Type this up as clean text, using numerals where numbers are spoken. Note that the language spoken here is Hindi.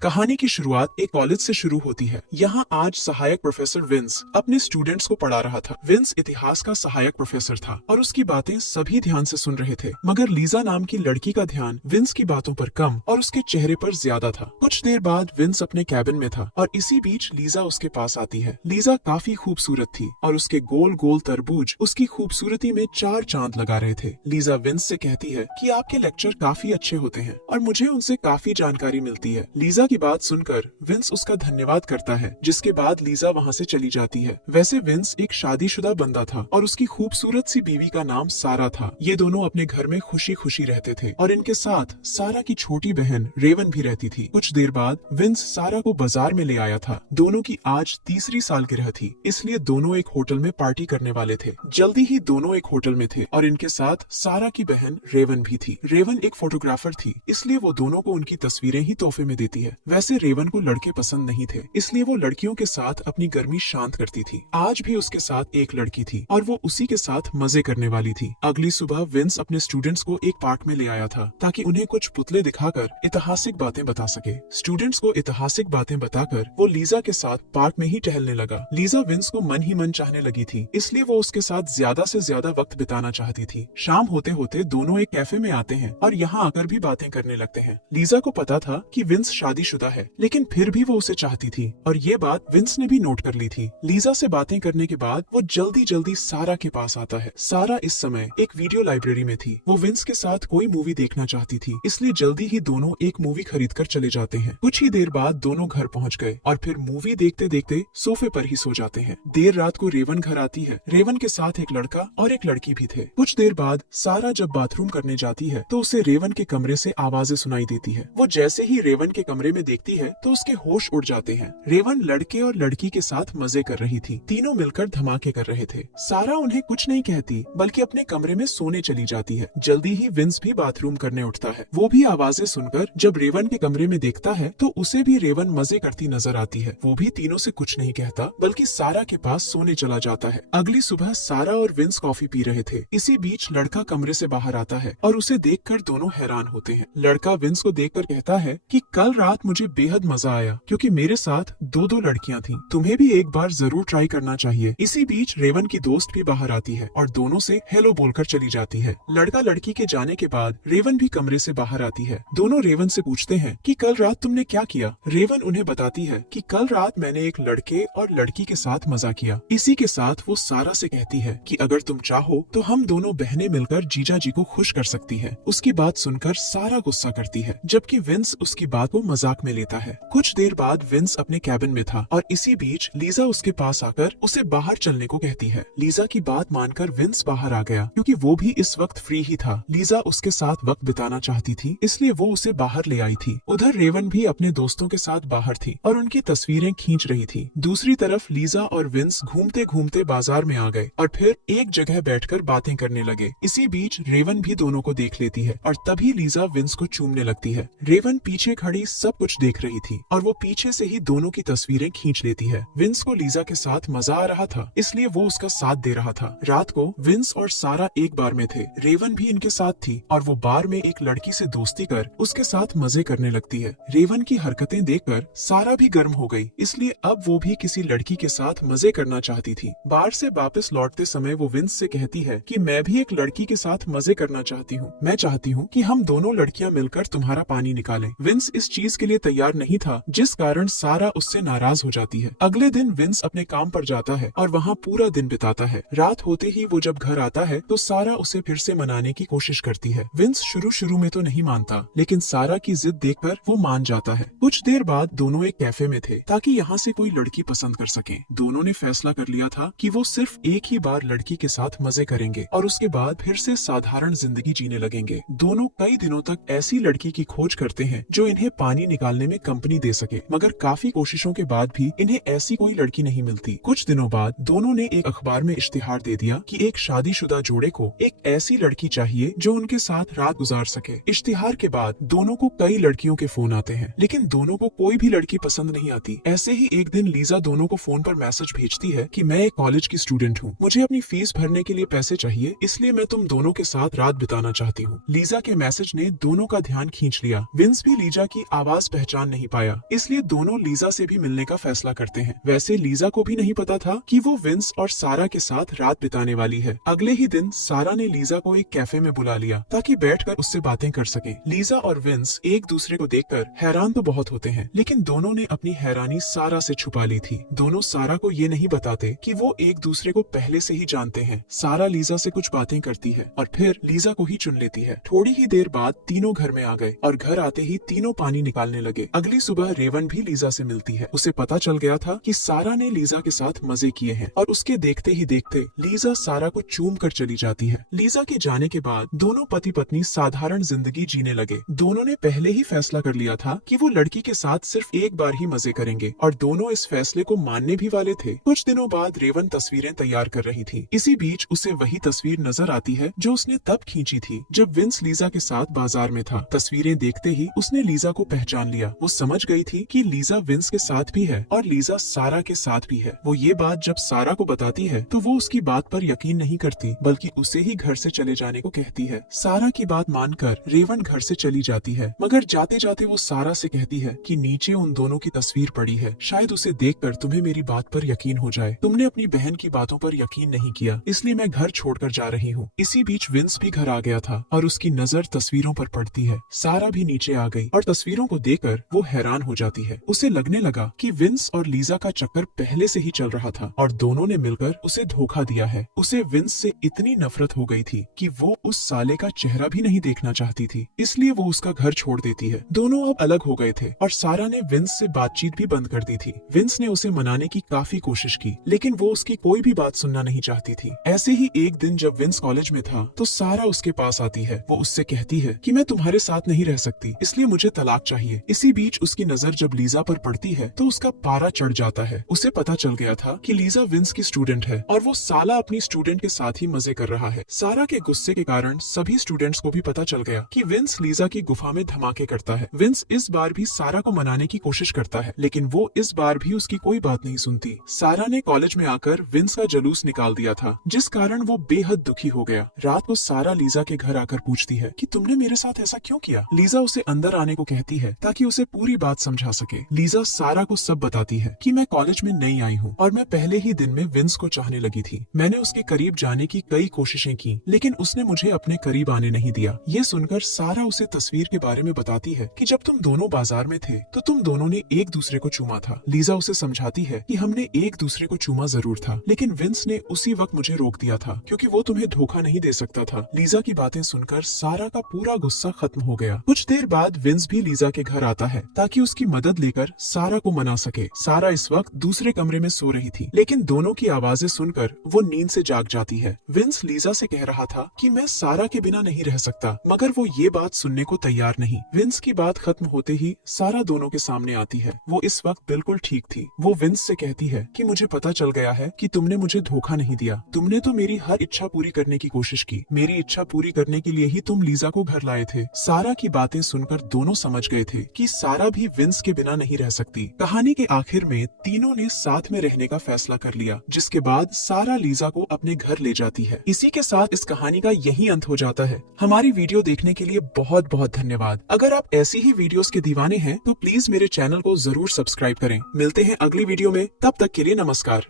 कहानी की शुरुआत एक कॉलेज से शुरू होती है। यहाँ आज सहायक प्रोफेसर विंस अपने स्टूडेंट्स को पढ़ा रहा था। विंस इतिहास का सहायक प्रोफेसर था और उसकी बातें सभी ध्यान से सुन रहे थे, मगर लीजा नाम की लड़की का ध्यान विंस की बातों पर कम और उसके चेहरे पर ज्यादा था। कुछ देर बाद विंस अपने कैबिन में था और इसी बीच लीजा उसके पास आती है। लीजा काफी खूबसूरत थी और उसके गोल गोल तरबूज उसकी खूबसूरती में चार चांद लगा रहे थे। लीजा विंस से कहती है कि आपके लेक्चर काफी अच्छे होते हैं और मुझे उनसे काफी जानकारी मिलती है। लीजा की बात सुनकर विंस उसका धन्यवाद करता है, जिसके बाद लीजा वहाँ से चली जाती है। वैसे विंस एक शादीशुदा बंदा था और उसकी खूबसूरत सी बीवी का नाम सारा था। ये दोनों अपने घर में खुशी खुशी रहते थे और इनके साथ सारा की छोटी बहन रेवन भी रहती थी। कुछ देर बाद विंस सारा को बाजार में ले आया था। दोनों की आज तीसरी सालगिरह थी, इसलिए दोनों एक होटल में पार्टी करने वाले थे। जल्दी ही दोनों एक होटल में थे और इनके साथ सारा की बहन रेवन भी थी। रेवन एक फोटोग्राफर थी, इसलिए वो दोनों को उनकी तस्वीरें ही तोहफे में देती है। वैसे रेवन को लड़के पसंद नहीं थे, इसलिए वो लड़कियों के साथ अपनी गर्मी शांत करती थी। आज भी उसके साथ एक लड़की थी और वो उसी के साथ मजे करने वाली थी। अगली सुबह विंस अपने स्टूडेंट्स को एक पार्क में ले आया था ताकि उन्हें कुछ पुतले दिखाकर ऐतिहासिक बातें बता सके। स्टूडेंट्स को ऐतिहासिक बातें बताकर वो लीजा के साथ पार्क में ही टहलने लगा। लीजा विंस को मन ही मन चाहने लगी थी, इसलिए वो उसके साथ ज्यादा से ज्यादा वक्त बिताना चाहती थी। शाम होते होते दोनों एक कैफे में आते हैं और यहाँ आकर भी बातें करने लगते हैं। लीजा को पता था कि विंस शादीशुदा है, लेकिन फिर भी वो उसे चाहती थी और ये बात विंस ने भी नोट कर ली थी। लीजा से बातें करने के बाद वो जल्दी जल्दी सारा के पास आता है। सारा इस समय एक वीडियो लाइब्रेरी में थी। वो विंस के साथ कोई मूवी देखना चाहती थी, इसलिए जल्दी ही दोनों एक मूवी खरीद कर चले जाते हैं। कुछ ही देर बाद दोनों घर पहुँच गए और फिर मूवी देखते देखते सोफे पर ही सो जाते हैं। देर रात को रेवन घर आती है। रेवन के साथ एक लड़का और एक लड़की भी थे। कुछ देर बाद सारा जब बाथरूम करने जाती है तो उसे रेवन के कमरे से आवाजें सुनाई देती है। वो जैसे ही रेवन के कमरे में देखती है तो उसके होश उड़ जाते हैं। रेवन लड़के और लड़की के साथ मजे कर रही थी। तीनों मिलकर धमाके कर रहे थे। सारा उन्हें कुछ नहीं कहती, बल्कि अपने कमरे में सोने चली जाती है। जल्दी ही विंस भी बाथरूम करने उठता है। वो भी आवाजें सुनकर जब रेवन के कमरे में देखता है तो उसे भी रेवन मजे करती नजर आती है। वो भी तीनों से कुछ नहीं कहता, बल्कि सारा के पास सोने चला जाता है। अगली सुबह सारा और विंस कॉफी पी रहे थे। इसी बीच लड़का कमरे से बाहर आता है और उसे देखकर दोनों हैरान होते हैं। लड़का विंस को देखकर कहता है कि कल रात मुझे बेहद मजा आया, क्योंकि मेरे साथ दो दो लड़कियां थीं। तुम्हें भी एक बार जरूर ट्राई करना चाहिए। इसी बीच रेवन की दोस्त भी बाहर आती है और दोनों से हेलो बोलकर चली जाती है। लड़का लड़की के जाने के बाद रेवन भी कमरे से बाहर आती है। दोनों रेवन से पूछते हैं कि कल रात तुमने क्या किया। रेवन उन्हें बताती है कि कल रात मैंने एक लड़के और लड़की के साथ मजा किया। इसी के साथ वो सारा से कहती है कि अगर तुम चाहो तो हम दोनों बहनें मिलकर जीजा जी को खुश कर सकती है। उसकी बात सुनकर सारा गुस्सा करती है, जबकि विंस उसकी बात को मजाक में लेता है। कुछ देर बाद विंस अपने कैबिन में था और इसी बीच लीजा उसके पास आकर उसे बाहर चलने को कहती है। लीजा की बात मानकर विंस बाहर आ गया, क्योंकि वो भी इस वक्त फ्री ही था। लीजा उसके साथ वक्त बिताना चाहती थी, इसलिए वो उसे बाहर ले आई थी। उधर रेवन भी अपने दोस्तों के साथ बाहर थी और उनकी तस्वीरें खींच रही थी। दूसरी तरफ लीजा और विंस घूमते घूमते बाजार में आ गए और फिर एक जगह बैठकर बातें करने लगे। इसी बीच रेवन भी दोनों को देख लेती है और तभी लीजा विंस को चूमने लगती है। रेवन पीछे खड़ी सब कुछ देख रही थी और वो पीछे से ही दोनों की तस्वीरें खींच लेती है। विंस को लीजा के साथ मजा आ रहा था, इसलिए वो उसका साथ दे रहा था। रात को विंस और सारा एक बार में थे। रेवन भी इनके साथ थी और वो बार में एक लड़की से दोस्ती कर उसके साथ मजे करने लगती है। रेवन की हरकतें देखकर सारा भी गर्म हो गई, इसलिए अब वो भी किसी लड़की के साथ मजे करना चाहती थी। बार से वापस लौटते समय वो विंस से कहती है कि मैं भी एक लड़की के साथ मजे करना चाहती हूँ। मैं चाहती हूँ कि हम दोनों लड़कियाँ मिलकर तुम्हारा पानी निकालें। विंस इस चीज के लिए तैयार नहीं था, जिस कारण सारा उससे नाराज हो जाती है। अगले दिन विंस अपने काम पर जाता है और वहाँ पूरा दिन बिताता है। रात होते ही वो जब घर आता है तो सारा उसे फिर से मनाने की कोशिश करती है। विंस शुरू में तो नहीं मानता, लेकिन सारा की जिद देखकर वो मान जाता है। कुछ देर बाद दोनों एक कैफे में थे ताकि यहाँ से कोई लड़की पसंद कर सके। दोनों ने फैसला कर लिया था कि वो सिर्फ एक ही बार लड़की के साथ मजे करेंगे और उसके बाद फिर से साधारण जिंदगी जीने लगेंगे। दोनों कई दिनों तक ऐसी लड़की की खोज करते हैं जो इन्हें पानी निकालने में कंपनी दे सके, मगर काफी कोशिशों के बाद भी इन्हें ऐसी कोई लड़की नहीं मिलती। कुछ दिनों बाद दोनों ने एक अखबार में इश्तिहार दे दिया कि एक शादीशुदा जोड़े को एक ऐसी लड़की चाहिए जो उनके साथ रात गुजार सके। इश्तिहार के बाद दोनों को कई लड़कियों के फोन आते हैं, लेकिन दोनों को कोई भी लड़की पसंद नहीं आती। ऐसे ही एक दिन लीजा दोनों को फोन पर मैसेज भेजती है कि मैं एक कॉलेज की स्टूडेंट हूँ, मुझे अपनी फीस भरने के लिए पैसे चाहिए, इसलिए मैं तुम दोनों के साथ रात बिताना चाहती हूँ। लीजा के मैसेज ने दोनों का ध्यान खींच लिया। विंस भी लीजा की आवाज विंस पहचान नहीं पाया, इसलिए दोनों लीजा से भी मिलने का फैसला करते हैं। वैसे लीजा को भी नहीं पता था कि वो विंस और सारा के साथ रात बिताने वाली है। अगले ही दिन सारा ने लीजा को एक कैफे में बुला लिया ताकि बैठकर उससे बातें कर सके। लीजा और विंस एक दूसरे को देखकर हैरान तो बहुत होते हैं, लेकिन दोनों ने अपनी हैरानी सारा से छुपा ली थी। दोनों सारा को ये नहीं बताते कि वो एक दूसरे को पहले से ही जानते हैं। सारा लीजा से कुछ बातें करती है और फिर लीजा को ही चुन लेती है। थोड़ी ही देर बाद तीनों घर में आ गए और घर आते ही तीनों पानी निकालने लगे। अगली सुबह रेवन भी लीजा से मिलती है। उसे पता चल गया था कि सारा ने लीजा के साथ मजे किए हैं और उसके देखते ही देखते लीजा सारा को चूम कर चली जाती है। लीजा के जाने के बाद दोनों पति पत्नी साधारण जिंदगी जीने लगे। दोनों ने पहले ही फैसला कर लिया था कि वो लड़की के साथ सिर्फ एक बार ही मजे करेंगे और दोनों इस फैसले को मानने भी वाले थे। कुछ दिनों बाद रेवन तस्वीरें तैयार कर रही थी। इसी बीच उसे वही तस्वीर नजर आती है जो उसने तब खींची थी जब विंस लीजा के साथ बाजार में था। तस्वीरें देखते ही उसने लीजा को पहचान लिया। वो समझ गई थी कि लीजा विंस के साथ भी है और लीजा सारा के साथ भी है। वो ये बात जब सारा को बताती है तो वो उसकी बात पर यकीन नहीं करती, बल्कि उसे ही घर से चले जाने को कहती है। सारा की बात मानकर रेवन घर से चली जाती है, मगर जाते जाते वो सारा से कहती है कि नीचे उन दोनों की तस्वीर पड़ी है, शायद उसे देखकर तुम्हें मेरी बात पर यकीन हो जाए। तुमने अपनी बहन की बातों पर यकीन नहीं किया, इसलिए मैं घर छोड़कर जा रही हूँ। इसी बीच विंस भी घर आ गया था और उसकी नजर तस्वीरों पर पड़ती है। सारा भी नीचे आ गई और तस्वीरों को देखकर वो हैरान हो जाती है। उसे लगने लगा कि विंस और लीजा का चक्कर पहले से ही चल रहा था और दोनों ने मिलकर उसे धोखा दिया है। उसे विंस से इतनी नफरत हो गई थी कि वो उस साले का चेहरा भी नहीं देखना चाहती थी, इसलिए वो उसका घर छोड़ देती है। दोनों अब अलग हो गए थे और सारा ने विंस से बातचीत भी बंद कर दी थी। विंस ने उसे मनाने की काफी कोशिश की, लेकिन वो उसकी कोई भी बात सुनना नहीं चाहती थी। ऐसे ही एक दिन जब विंस कॉलेज में था तो सारा उसके पास आती है। वो उससे कहती है कि मैं तुम्हारे साथ नहीं रह सकती, इसलिए मुझे तलाक चाहिए। इसी बीच उसकी नजर जब लीजा पर पड़ती है तो उसका पारा चढ़ जाता है। उसे पता चल गया था कि लीजा विंस की स्टूडेंट है और वो साला अपनी स्टूडेंट के साथ ही मजे कर रहा है। सारा के गुस्से के कारण सभी स्टूडेंट्स को भी पता चल गया कि विंस लीजा की गुफा में धमाके करता है। विंस इस बार भी सारा को मनाने की कोशिश करता है, लेकिन वो इस बार भी उसकी कोई बात नहीं सुनती। सारा ने कॉलेज में आकर विंस का जुलूस निकाल दिया था, जिस कारण वो बेहद दुखी हो गया। रात को सारा लीजा के घर आकर पूछती है कि तुमने मेरे साथ ऐसा क्यों किया। लीजा उसे अंदर आने को कहती है ताकि उसे पूरी बात समझा सके। लीजा सारा को सब बताती है कि मैं कॉलेज में नई आई हूँ और मैं पहले ही दिन में विंस को चाहने लगी थी। मैंने उसके करीब जाने की कई कोशिशें की, लेकिन उसने मुझे अपने करीब आने नहीं दिया। ये सुनकर सारा उसे तस्वीर के बारे में बताती है कि जब तुम दोनों बाजार में थे तो तुम दोनों ने एक दूसरे को चूमा था। लीजा उसे समझाती है कि हमने एक दूसरे को चूमा जरूर था, लेकिन विंस ने उसी वक्त मुझे रोक दिया था क्योंकि वो तुम्हें धोखा नहीं दे सकता था। लीजा की बातें सुनकर सारा का पूरा गुस्सा खत्म हो गया। कुछ देर बाद विंस भी लीजा के घर आता है ताकि उसकी मदद लेकर सारा को मना सके। सारा इस वक्त दूसरे कमरे में सो रही थी, लेकिन दोनों की आवाजें सुनकर वो नींद से जाग जाती है। विंस लीजा से कह रहा था कि मैं सारा के बिना नहीं रह सकता, मगर वो ये बात सुनने को तैयार नहीं। विंस की बात खत्म होते ही सारा दोनों के सामने आती है। वो इस वक्त बिल्कुल ठीक थी। वो विंस से कहती है कि मुझे पता चल गया है कि तुमने मुझे धोखा नहीं दिया। तुमने तो मेरी हर इच्छा पूरी करने की कोशिश की। मेरी इच्छा पूरी करने के लिए ही तुम लीजा को घर लाए थे। सारा की बातें सुनकर दोनों समझ गए थे कि सारा भी विंस के बिना नहीं रह सकती। कहानी के आखिर में तीनों ने साथ में रहने का फैसला कर लिया, जिसके बाद सारा लीजा को अपने घर ले जाती है। इसी के साथ इस कहानी का यही अंत हो जाता है। हमारी वीडियो देखने के लिए बहुत बहुत धन्यवाद। अगर आप ऐसी ही वीडियोस के दीवाने हैं तो प्लीज मेरे चैनल को जरूर सब्सक्राइब करें। मिलते हैं अगली वीडियो में, तब तक के लिए नमस्कार।